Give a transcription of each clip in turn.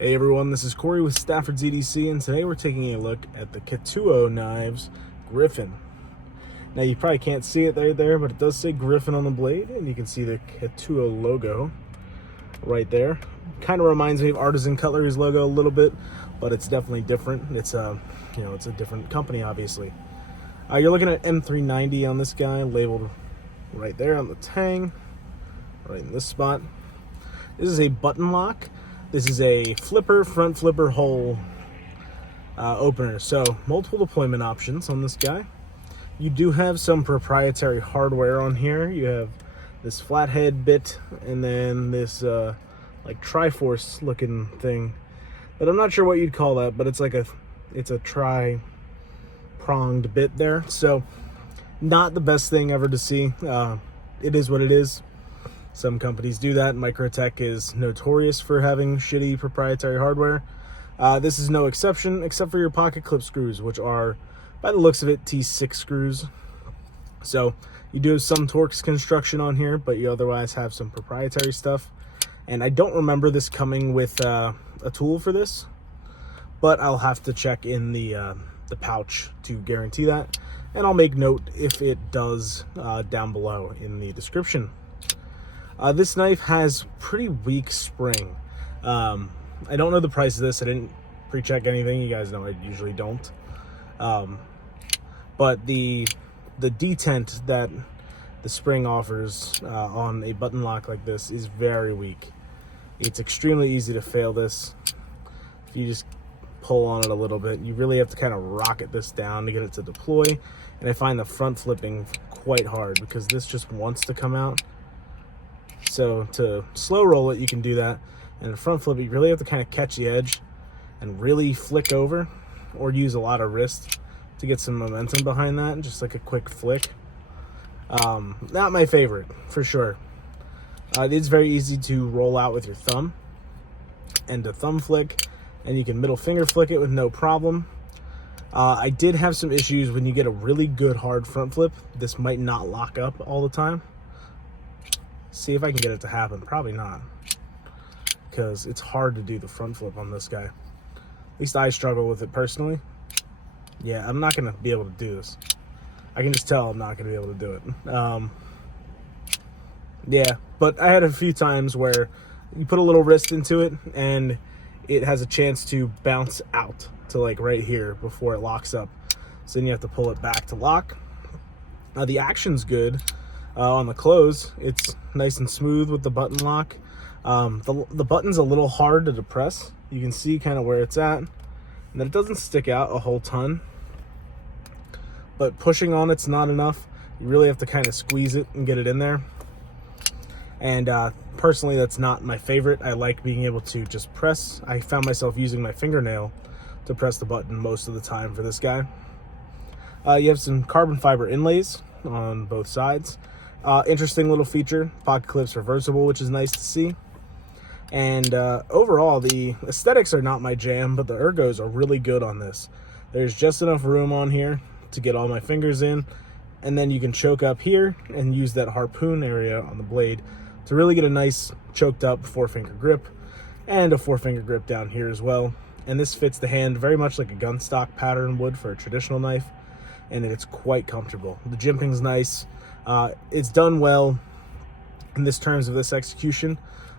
Hey everyone, this is Corey with Stafford's EDC, and today we're taking a look at the Ketuo knives Griffin. Now you probably can't see it right there, but it does say Griffin on the blade, and you can see the Ketuo logo right there. Kind of reminds me of Artisan Cutlery's logo a little bit, but it's definitely different. It's it's a different company, obviously. You're looking at M390 on this guy, labeled right there on the tang, right in this spot. This is a button lock. This is a front flipper hole opener, so multiple deployment options on this guy. You do have some proprietary hardware on here. You have this flathead bit and then this like Triforce looking thing that I'm not sure what you'd call that, but it's a tri-pronged bit there. So not the best thing ever to see. It is what it is. Some companies do that. Microtech is notorious for having shitty proprietary hardware. This is no exception, except for your pocket clip screws, which are, by the looks of it, T6 screws. So you do have some Torx construction on here, but you otherwise have some proprietary stuff. And I don't remember this coming with a tool for this, but I'll have to check in the pouch to guarantee that. And I'll make note if it does down below in the description. This knife has pretty weak spring. I don't know the price of this. I didn't pre-check anything. You guys know I usually don't. But the detent that the spring offers on a button lock like this is very weak. It's extremely easy to fail this. If you just pull on it a little bit, you really have to kind of rocket this down to get it to deploy. And I find the front flipping quite hard because this just wants to come out. So to slow roll it, you can do that. And the front flip, you really have to kind of catch the edge and really flick over, or use a lot of wrist to get some momentum behind that, just like a quick flick. Not my favorite, for sure. It is very easy to roll out with your thumb and to thumb flick, and you can middle finger flick it with no problem. I did have some issues when you get a really good hard front flip. This might not lock up all the time. See if I can get it to happen. Probably not, because it's hard to do the front flip on this guy. At least I struggle with it personally. Yeah, I'm not gonna be able to do this. I can just tell I'm not gonna be able to do it. Yeah, but I had a few times where you put a little wrist into it and it has a chance to bounce out to like right here before it locks up. So then you have to pull it back to lock. The action's good. On the close, it's nice and smooth with the button lock. The button's a little hard to depress. You can see kind of where it's at, and then it doesn't stick out a whole ton. But pushing on it's not enough. You really have to kind of squeeze it and get it in there. And personally, that's not my favorite. I like being able to just press. I found myself using my fingernail to press the button most of the time for this guy. You have some carbon fiber inlays on both sides. Interesting little feature. Pocket clips reversible, which is nice to see. And overall, the aesthetics are not my jam, but the ergos are really good on this. There's just enough room on here to get all my fingers in, and then you can choke up here and use that harpoon area on the blade to really get a nice choked up 4-finger grip, and a 4-finger grip down here as well. And this fits the hand very much like a gun stock pattern would for a traditional knife, and it's quite comfortable. The jimping's nice. It's done well in this terms of this execution.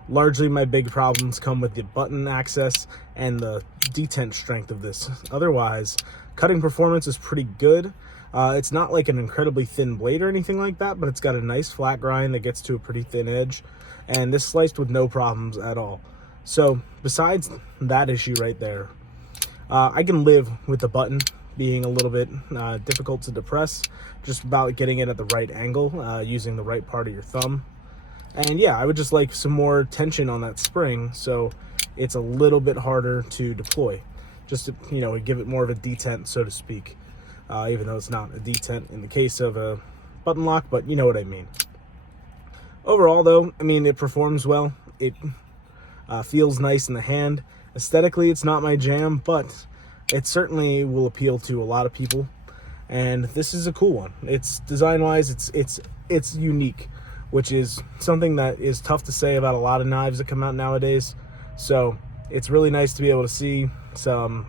Largely my big problems come with the button access and the detent strength of this. Otherwise, cutting performance is pretty good. It's not like an incredibly thin blade or anything like that, but it's got a nice flat grind that gets to a pretty thin edge, and this sliced with no problems at all. So besides that issue right there, I can live with the button being a little bit difficult to depress, just about getting it at the right angle, using the right part of your thumb. And yeah, I would just like some more tension on that spring, so it's a little bit harder to deploy, just to, give it more of a detent, so to speak, even though it's not a detent in the case of a button lock, but you know what I mean. Overall though, it performs well. It feels nice in the hand. Aesthetically, it's not my jam, but it certainly will appeal to a lot of people, and this is a cool one. It's design-wise, it's unique, which is something that is tough to say about a lot of knives that come out nowadays. So It's really nice to be able to see some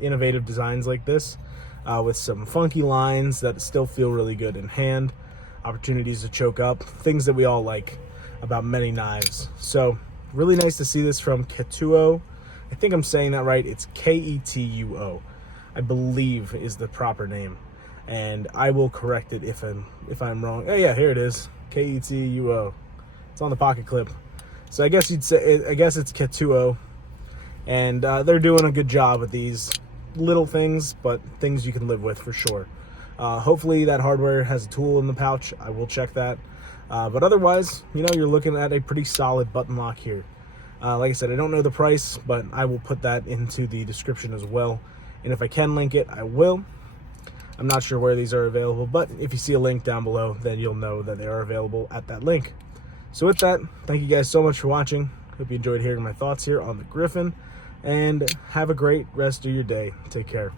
innovative designs like this with some funky lines that still feel really good in hand, opportunities to choke up, things that we all like about many knives. So really nice to see this from Ketuo. I think I'm saying that right. It's Ketuo, I believe is the proper name, and I will correct it if I'm wrong. Oh yeah, here it is, Ketuo. It's on the pocket clip. So I guess it's Ketuo, and they're doing a good job with these little things, but things you can live with for sure. Hopefully that hardware has a tool in the pouch. I will check that. But otherwise, you're looking at a pretty solid button lock here. Like I said, I don't know the price, but I will put that into the description as well. And if I can link it, I will. I'm not sure where these are available, but if you see a link down below, then you'll know that they are available at that link. So with that, thank you guys so much for watching. Hope you enjoyed hearing my thoughts here on the Griffin, and have a great rest of your day. Take care.